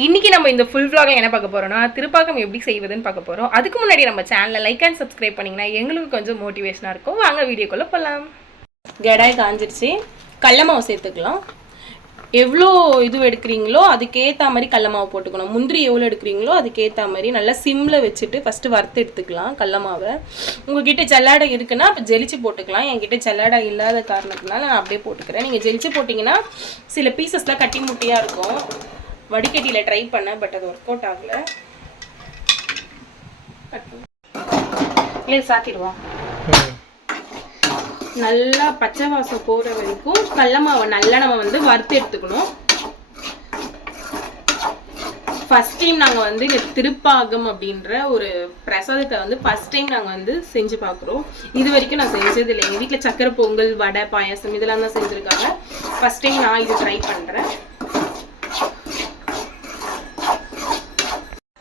இன்னைக்கு நம்ம இந்த ஃபுல் vlogல என்ன பார்க்க போறோம்னா திருப்பாகம் எப்படி செய்வதுன்னு பார்க்க போறோம். அதுக்கு முன்னாடி நம்ம சேனலை லைக் அண்ட் சப்ஸ்கிரைப் பண்ணீங்கன்னா எங்களுக்கு கொஞ்சம் மோட்டிவேஷனா இருக்கும். வாங்க வீடியோக்குள்ள போலாம். கடாய் காஞ்சிருச்சு. கடலை மாவு சேர்த்துக்கலாம். எவ்வளோ இது எடுக்கிறீங்களோ அதுக்கேற்ற மாதிரி கடலை மாவு போட்டுக்கணும். முந்திரி எவ்வளோ எடுக்கிறீங்களோ அதுக்கேற்ற மாதிரி நல்லா சிம்மில் வச்சுட்டு ஃபஸ்ட்டு வறுத்து எடுத்துக்கலாம் கடலை மாவை. உங்ககிட்ட ஜல்லாடை இருக்குன்னா அப்போ ஜெலிச்சு போட்டுக்கலாம். என்கிட்ட ஜல்லாடை இல்லாத காரணத்தினால நான் அப்படியே போட்டுக்கிறேன். நீங்கள் ஜெலிச்சு போட்டிங்கன்னா சில பீசஸ்லாம் கட்டி முட்டியாக இருக்கும். வடிகட்டியில் ட்ரை பண்ணேன், பட் அது ஒர்க் அவுட் ஆகலை. இல்லை சாத்திடுவோம். நல்லா பச்சை வாசம் போகிற வரைக்கும் கடலை மாவை நல்லா நம்ம வறுத்து எடுத்துக்கணும். ஃபர்ஸ்ட் டைம் நாங்கள் இந்த திருப்பாகம் அப்படின்ற ஒரு பிரசாதத்தை ஃபர்ஸ்ட் டைம் நாங்கள் செஞ்சு பார்க்குறோம். இது வரைக்கும் நான் செஞ்சது இல்லை. எங்கள் வீட்டில் சக்கரை பொங்கல், வடை, பாயாசம் இதெல்லாம் தான் செஞ்சுருக்காங்க. ஃபர்ஸ்ட் டைம் நான் இது ட்ரை பண்ணுறேன்.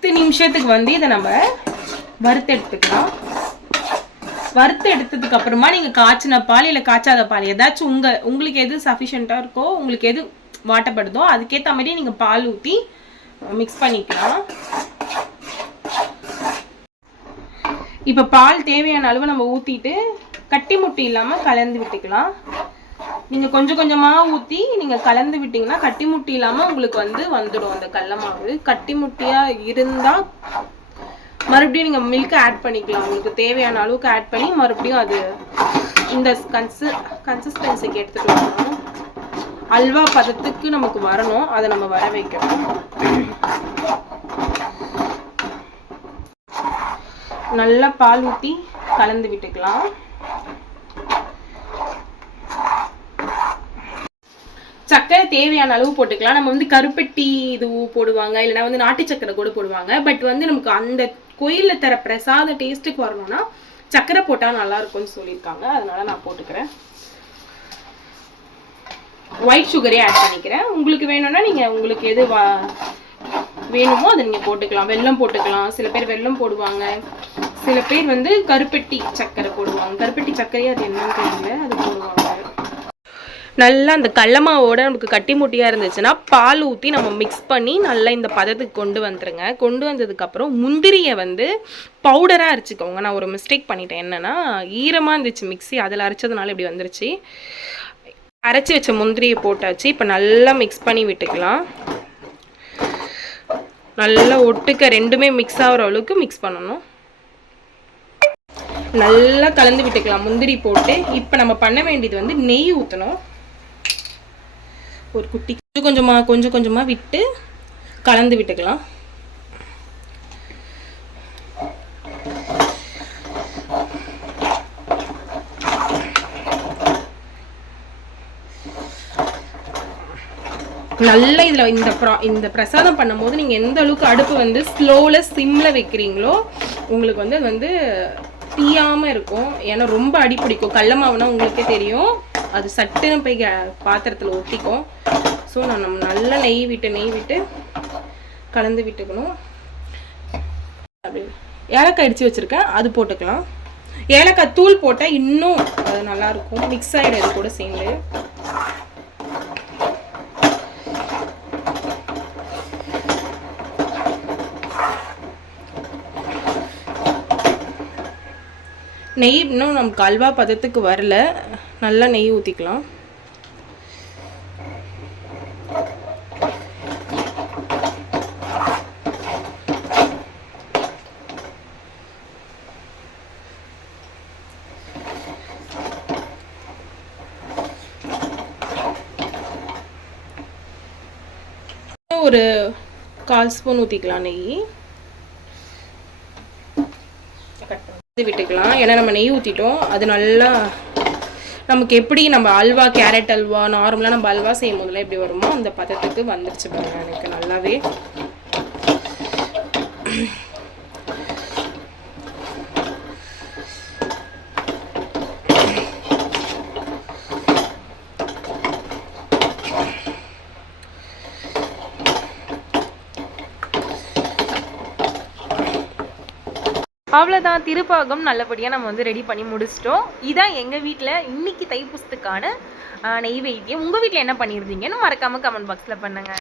10 நிமிஷத்துக்கு இதை நம்ம வறுத்து எடுத்துக்கலாம். வறுத்து எடுத்ததுக்கு அப்புறமா நீங்கள் காய்ச்சின பால் இல்லை காய்ச்சாத பால் ஏதாச்சும் உங்களுக்கு எது சஃபிஷியண்ட்டாக இருக்கோ, உங்களுக்கு எது வாட்டப்படுதோ அதுக்கேற்ற மாதிரி நீங்கள் பால் ஊற்றி மிக்ஸ் பண்ணிக்கலாம். இப்போ பால் தேவையான அளவு நம்ம ஊற்றிட்டு கட்டி முட்டி இல்லாமல் கலந்து விட்டுக்கலாம். நீங்கள் கொஞ்சம் கொஞ்சமாக ஊற்றி நீங்கள் கலந்து விட்டிங்கன்னா கட்டி முட்டி இல்லாமல் உங்களுக்கு வந்துடும் அந்த கடலை மாவு. கட்டி முட்டியாக இருந்தால் மறுபடியும் நீங்கள் மில்க் ஆட் பண்ணிக்கலாம். உங்களுக்கு தேவையான அளவுக்கு ஆட் பண்ணி மறுபடியும் அது இந்த கன்சிஸ்டன்சிக்கு எடுத்துகிட்டு வரணும். அல்வா பதத்துக்கு நமக்கு வரணும், அதை நம்ம வர வைக்கணும். நல்லா பால் ஊற்றி கலந்து விட்டுக்கலாம். சக்கரை தேவையான அளவு போட்டுக்கலாம். நம்ம கருப்பட்டி இது போடுவாங்க, இல்லைன்னா நாட்டு சக்கரை கூட போடுவாங்க. பட் நமக்கு அந்த கோயிலில் தர பிரசாத டேஸ்ட்டுக்கு வரணும்னா சக்கரை போட்டால் நல்லா இருக்கும்னு சொல்லியிருக்காங்க. அதனால நான் போட்டுக்கிறேன். ஒயிட் சுகரே ஆட் பண்ணிக்கிறேன். உங்களுக்கு வேணும்னா நீங்கள் உங்களுக்கு எது வேணுமோ அதை நீங்கள் போட்டுக்கலாம். வெல்லம் போட்டுக்கலாம். சில பேர் வெல்லம் போடுவாங்க, சில பேர் கருப்பட்டி சக்கரை போடுவாங்க. கருப்பட்டி சக்கரையே அது என்னன்னு தெரியல, அது போடுவாங்க. நல்லா அந்த கடலை மாவோட நமக்கு கட்டி முட்டியாக இருந்துச்சுன்னா பால் ஊற்றி நம்ம மிக்ஸ் பண்ணி நல்லா இந்த பதத்துக்கு கொண்டு வந்துருங்க. கொண்டு வந்ததுக்கப்புறம் முந்திரியை பவுடராக அரைச்சிக்கோங்க. நான் ஒரு மிஸ்டேக் பண்ணிட்டேன். என்னென்னா ஈரமாக இருந்துச்சு மிக்ஸி, அதில் அரைச்சதுனால இப்படி வந்துருச்சு. அரைச்சி வச்ச முந்திரியை போட்டாச்சு. இப்போ நல்லா மிக்ஸ் பண்ணி விட்டுக்கலாம். நல்லா ஒட்டுக்க ரெண்டுமே மிக்ஸ் ஆகிற அளவுக்கு மிக்ஸ் பண்ணணும். நல்லா கலந்து விட்டுக்கலாம் முந்திரி போட்டு. இப்போ நம்ம பண்ண வேண்டியது நெய் ஊற்றணும். ஒரு குட்டி கொஞ்சம் கொஞ்சமாக விட்டு கலந்து விட்டுக்கலாம். நல்லா இதில் இந்த பிரசாதம் பண்ணும்போது நீங்கள் எந்த அளவுக்கு அடுப்பு ஸ்லோவில் சிம்மில் வைக்கிறீங்களோ உங்களுக்கு அது தீயாமல் இருக்கும். ஏன்னா ரொம்ப அடி பிடிக்கும். கடலை மாவுனா உங்களுக்கே தெரியும், அது சட்டுன்னு போய் பாத்திரத்தில் ஒட்டிக்கும். ஸோ நம்ம நல்லா நெய் விட்டு கலந்து விட்டுக்கணும். அப்படி ஏலக்காய் அடித்து வச்சுருக்கேன், அது போட்டுக்கலாம். ஏலக்காய் தூள் போட்டால் இன்னும் அது நல்லாயிருக்கும், மிக்ஸ் ஆகிடும் அது கூட சேர்ந்து. நெய் இன்னும் நமக்கு அல்வா பதத்துக்கு வரல. நல்லா நெய் ஊற்றிக்கலாம். ஒரு 1/4 ஸ்பூன் ஊற்றிக்கலாம் நெய். விட்டுக்கலாம். ஏன்னா நம்ம நெய் ஊற்றிட்டோம். அது நல்லா நமக்கு எப்படி நம்ம அல்வா, கேரட் அல்வா நார்மலாக நம்ம அல்வா செய்யும் போதெல்லாம் எப்படி வருமோ அந்த பதத்துக்கு வந்துருச்சு பாருங்க. எனக்கு நல்லாவே அவ்வளோதான். திருப்பாகம் நல்லபடியாக நம்ம ரெடி பண்ணி முடிச்சிட்டோம். இதான் எங்கள் வீட்டில் இன்னைக்கு தைப்பூசத்துக்கான நெய்வேத்தியம். உங்கள் வீட்டில் என்ன பண்ணியிருந்தீங்கன்னு மறக்காமல் கமெண்ட் பாக்ஸில் பண்ணுங்கள்.